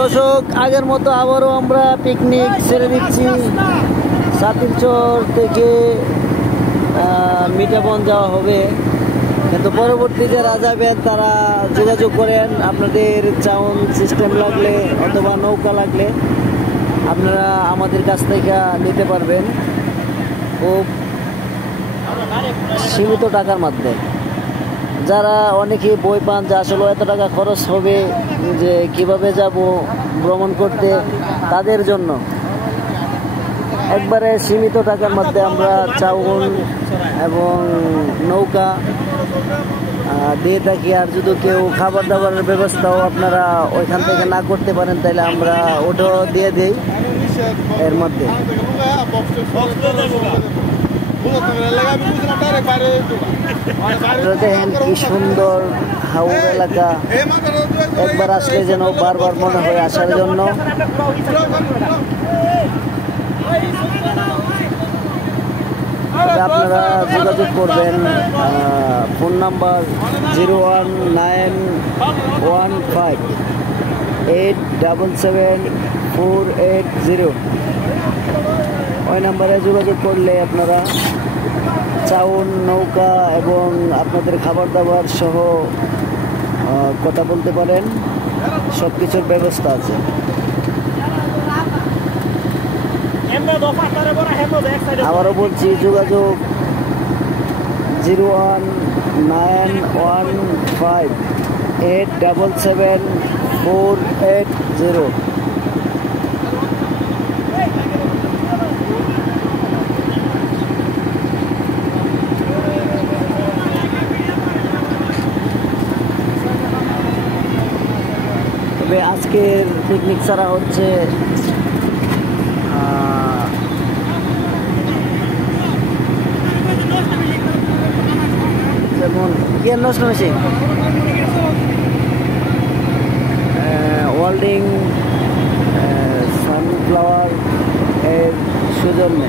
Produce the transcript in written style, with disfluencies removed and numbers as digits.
দর্শক, আগের মতো আবারও আমরা পিকনিক ছেড়ে দিচ্ছি। সাতিরচর থেকে মিঠাবন যাওয়া হবে, কিন্তু পরবর্তী যারা যাবেন তারা যোগাযোগ করেন। আপনাদের সাউন্ড সিস্টেম লাগলে অথবা নৌকা লাগলে আপনারা আমাদের কাছ থেকে নিতে পারবেন খুব সীমিত টাকার মধ্যে। যারা অনেকে বই পান যে আসলে এত টাকা খরচ হবে যে কিভাবে যাব ভ্রমণ করতে, তাদের জন্য একবারে সীমিত টাকার মধ্যে আমরা চাউল এবং নৌকা দিয়ে থাকি। আর যদি কেউ খাবার দাবারের ব্যবস্থাও আপনারা ওইখান থেকে না করতে পারেন তাহলে আমরা ওটাও দিয়ে দিই এর মধ্যে। দেখেন কি সুন্দর হাওর এলাকা, একবার আসলে যেন বারবার মনে হয় আসার জন্য। আপনারা যোগাযোগ করবেন, ফোন নাম্বার 01915877480। ওই নাম্বারে যোগাযোগ করলে আপনারা চাউল, নৌকা এবং আপনাদের খাবার দাবার সহ কথা বলতে পারেন। সব কিছুর ব্যবস্থা আছে। আবারও বলছি, যোগাযোগ 01915877480। তবে আজকের পিকনিক ছাড়া হচ্ছে যেমন কি নষ্ট মেশিন ওয়ার্ল্ডিং সানফ্লাওয়ার এর সৌজন্যে